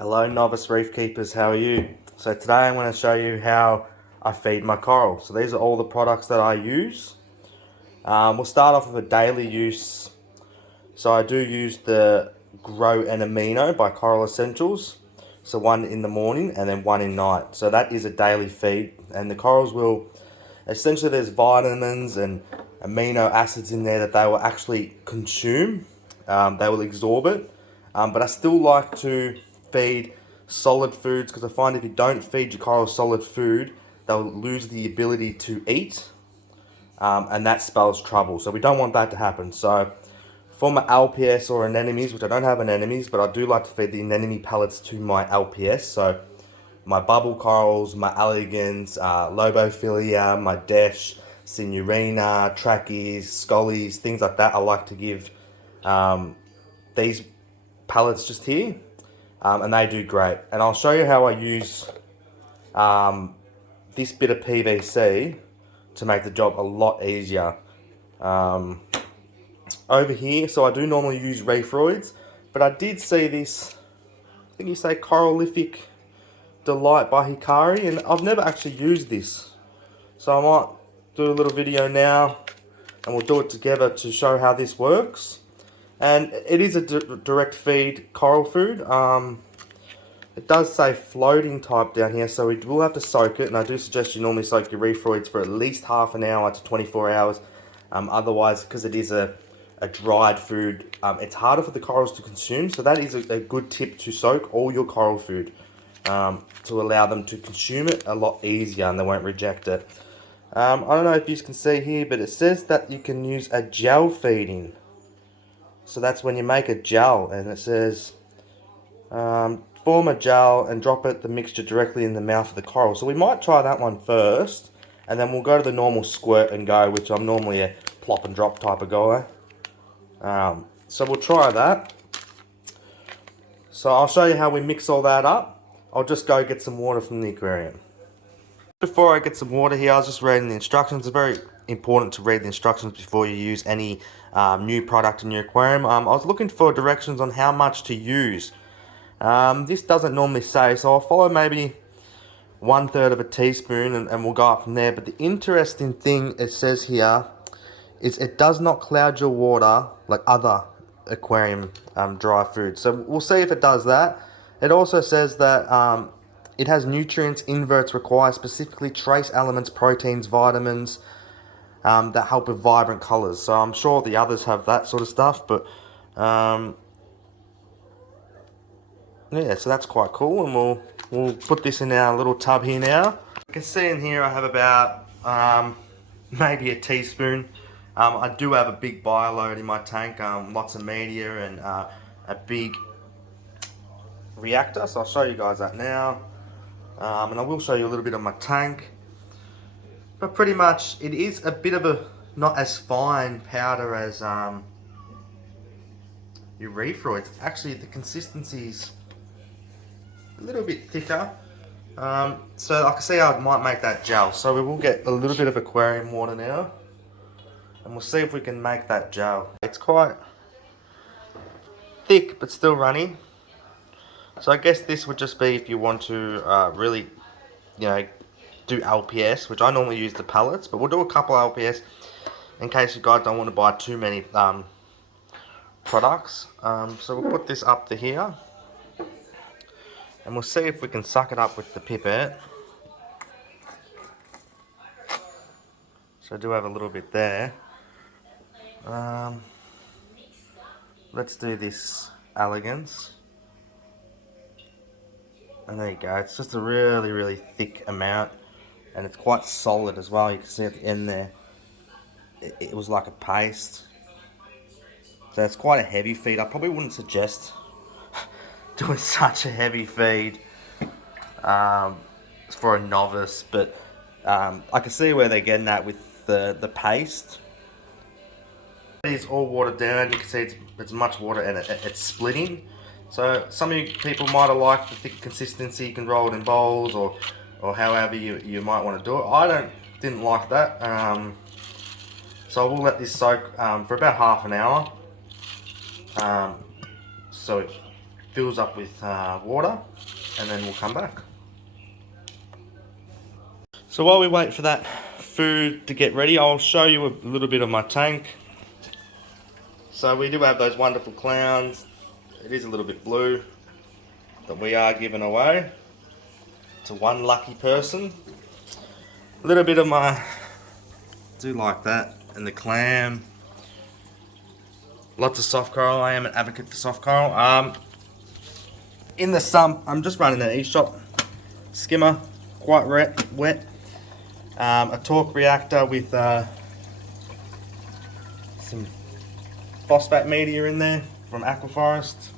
Hello novice reef keepers, how are you? So today I'm going to show you how I feed my coral. So these are all the products that I use. We'll start off with a daily use. So I do use the Grow and Amino by Coral Essentials. So one in the morning and then one in night. So that is a daily feed, and the corals will, essentially there's vitamins and amino acids in there that they will actually consume. They will absorb it. But I still like to feed solid foods, because I find if you don't feed your coral solid food, they'll lose the ability to eat, and that spells trouble. So we don't want that to happen. So for my LPS or anemones, which I don't have anemones, but I do like to feed the anemone pellets to my LPS. So my bubble corals, my alligans, lobophilia, my desh, sinurina, trackies, scollies, things like that. I like to give these pellets just here, and they do great. And I'll show you how I use this bit of PVC to make the job a lot easier. Over here, so I do normally use Reefroids, but I did see this, I think you say Coralific Delight by Hikari, and I've never actually used this. So I might do a little video now, and we'll do it together to show how this works. And it is a direct feed coral food. It does say floating type down here, so we will have to soak it, and I do suggest you normally soak your Reefroids for at least half an hour to 24 hours. Otherwise, because it is a dried food, it's harder for the corals to consume, so that is a good tip, to soak all your coral food to allow them to consume it a lot easier and they won't reject it. I don't know if you can see here, but it says that you can use a gel feeding. So that's when you make a gel, and it says form a gel and drop the mixture directly in the mouth of the coral. So we might try that one first, and then we'll go to the normal squirt and go, which I'm normally a plop and drop type of guy. So we'll try that. So I'll show you how we mix all that up. I'll just go get some water from the aquarium. Before I get some water here, I was just reading the instructions. It's very important to read the instructions before you use any new product in your aquarium. I was looking for directions on how much to use. This doesn't normally say, so I'll follow maybe 1/3 of a teaspoon, and we'll go up from there. But the interesting thing it says here is it does not cloud your water like other aquarium dry food. So we'll see if it does that. It also says that it has nutrients inverts require, specifically trace elements, proteins, vitamins that help with vibrant colors. So I'm sure the others have that sort of stuff, but yeah, so that's quite cool, and we'll put this in our little tub here now. You can see in here I have about maybe a teaspoon. I do have a big bio load in my tank, lots of media and a big reactor, so I'll show you guys that now. And I will show you a little bit of my tank. But pretty much it is a bit of a not as fine powder as your Reefroids. Actually, the consistency's a little bit thicker. So I can see I might make that gel. So we will get a little bit of aquarium water now, and we'll see if we can make that gel. It's quite thick but still runny. So I guess this would just be if you want to really, do LPS, which I normally use the pellets, but we'll do a couple LPS in case you guys don't want to buy too many products. So we'll put this up to here, and we'll see if we can suck it up with the pipette. So I do have a little bit there. Let's do this elegance. And there you go, it's just a really, really thick amount, and it's quite solid as well. You can see at the end there, it was like a paste. So it's quite a heavy feed. I probably wouldn't suggest doing such a heavy feed for a novice, but I can see where they're getting at with the paste. It is all watered down. You can see it's much water, and it's splitting. So some of you people might have liked the thick consistency. You can roll it in bowls or however you might want to do it. I didn't like that. So I will let this soak for about half an hour. So it fills up with water, and then we'll come back. So while we wait for that food to get ready, I'll show you a little bit of my tank. So we do have those wonderful clowns. It is a little bit blue that we are giving away to one lucky person. A little bit of my, do like that, and the clam. Lots of soft coral. I am an advocate for soft coral. In the sump, I'm just running an e-shop skimmer, quite wet. A torque reactor with some phosphate media in there from Aquaforest,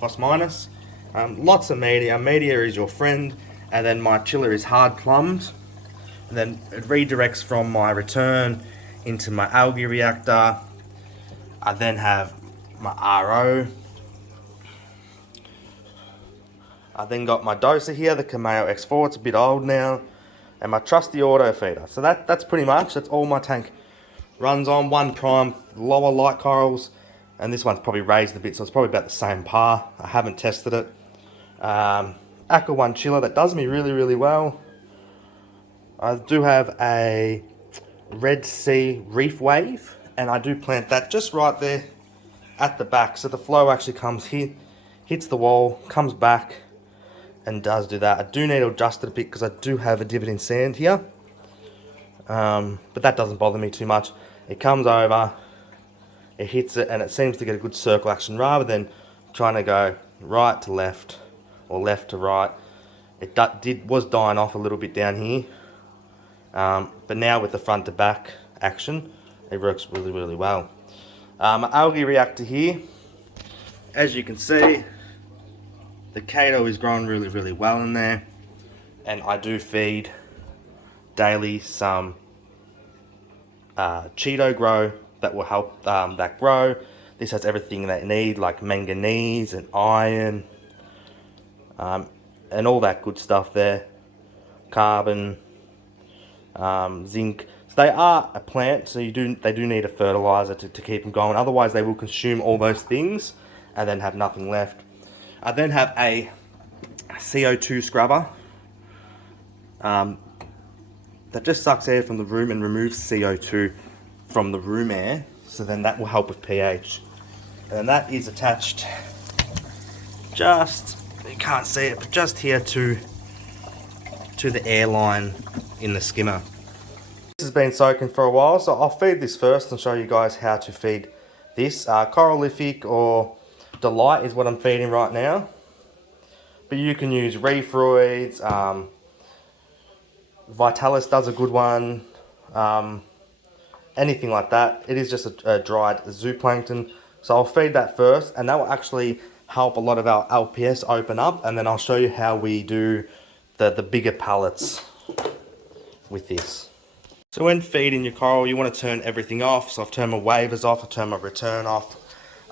Phos minus. Lots of media. Media is your friend, and then my chiller is hard plumbed, and then it redirects from my return into my algae reactor. I then have my RO. I then got my doser here, the Kameo X4. It's a bit old now, and my trusty auto feeder. So that's pretty much, that's all my tank runs on. One prime, lower light corals, and this one's probably raised a bit, so it's probably about the same par. I haven't tested it. Aqua One chiller that does me really, really well. I do have a Red Sea Reef wave, and I do plant that just right there at the back, so the flow actually comes here, hits the wall, comes back, and does do that. I do need to adjust it a bit because I do have a divot in sand here, but that doesn't bother me too much. It comes over, it hits it, and it seems to get a good circle action rather than trying to go right to left or left to right. It was dying off a little bit down here, but now with the front to back action, it works really, really well. My algae reactor here, as you can see, the Kato is growing really, really well in there, and I do feed daily some Cheeto Grow that will help that grow. This has everything that you need, like manganese and iron, and all that good stuff there, carbon, zinc. So they are a plant, so they do need a fertilizer to keep them going. Otherwise, they will consume all those things and then have nothing left. I then have a CO2 scrubber that just sucks air from the room and removes CO2 from the room air. So then that will help with pH. And that is attached just, you can't see it, but just here to the air line in the skimmer. This has been soaking for a while, so I'll feed this first and show you guys how to feed this. Coralific or Delight is what I'm feeding right now, but you can use Reefroids. Vitalis does a good one. Anything like that. It is just a dried zooplankton, so I'll feed that first, and that will actually help a lot of our LPS open up, and then I'll show you how we do the bigger pellets with this. So when feeding your coral, you want to turn everything off. So I've turned my wavers off, I've turned my return off,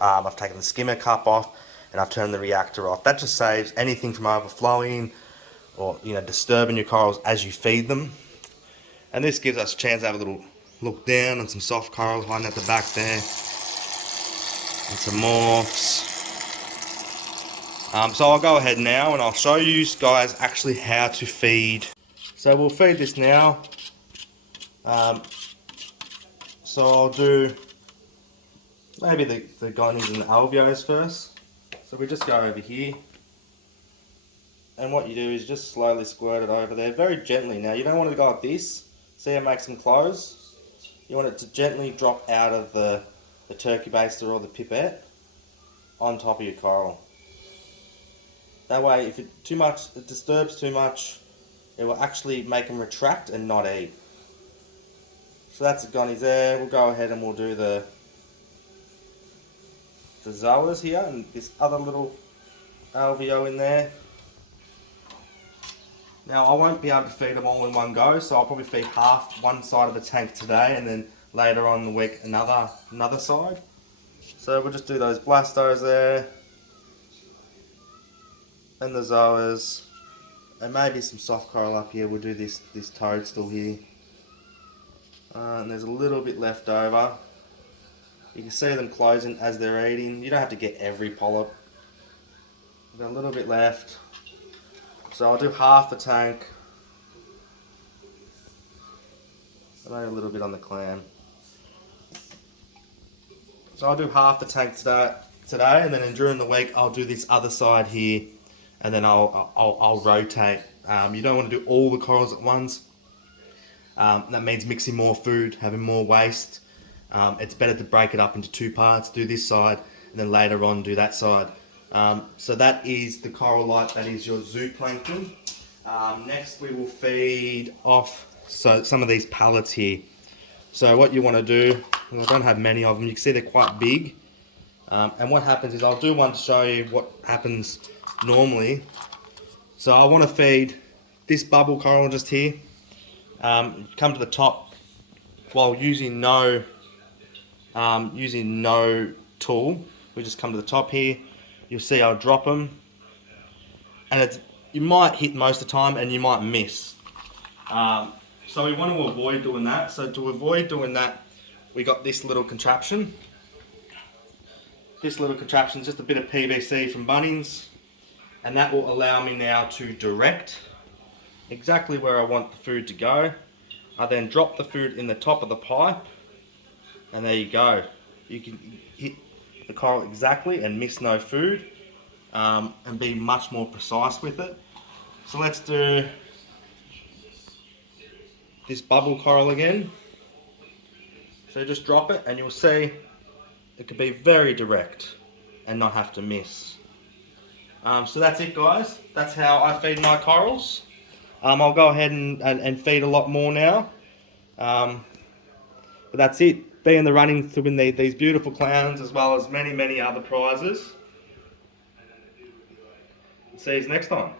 I've taken the skimmer cup off, and I've turned the reactor off. That just saves anything from overflowing or disturbing your corals as you feed them. And this gives us a chance to have a little look down on some soft corals hiding at the back there, and some morphs. So I'll go ahead now and I'll show you guys actually how to feed. So we'll feed this now. So I'll do maybe the gonies and the alveos first. So we just go over here, and what you do is just slowly squirt it over there, very gently. Now you don't want it to go like this. See how it makes them close? You want it to gently drop out of the turkey baster or the pipette on top of your coral. That way, if it disturbs too much, it will actually make them retract and not eat. So that's the gonies there. We'll go ahead and we'll do the zoas here, and this other little alveo in there. Now I won't be able to feed them all in one go, so I'll probably feed half one side of the tank today, and then later on in the week another side. So we'll just do those blastos there, and the zoas, and maybe some soft coral up here. We'll do this toadstool here. And there's a little bit left over. You can see them closing as they're eating. You don't have to get every polyp. I've got a little bit left. So I'll do half the tank. And maybe a little bit on the clam. So I'll do half the tank today, and then during the week I'll do this other side here, and then I'll rotate. You don't want to do all the corals at once. That means mixing more food, having more waste. It's better to break it up into two parts. Do this side, and then later on do that side. So that is the coral light. That is your zooplankton. Next we will feed off some of these pallets here. So what you want to do, and I don't have many of them, you can see they're quite big. And what happens is, I'll do one to show you what happens normally. So I want to feed this bubble coral just here. Come to the top while using no tool. We just come to the top here. You'll see I'll drop them, and you might hit most of the time and you might miss. So we want to avoid doing that. So to avoid doing that, we got this little contraption. This little contraption is just a bit of PVC from Bunnings, and that will allow me now to direct exactly where I want the food to go. I then drop the food in the top of the pipe, and there you go. You can hit the coral exactly and miss no food, and be much more precise with it. So let's do this bubble coral again. So just drop it, and you'll see it can be very direct and not have to miss. So that's it, guys. That's how I feed my corals. I'll go ahead and feed a lot more now. But that's it. Be in the running to win these beautiful clowns, as well as many, many other prizes. See you next time.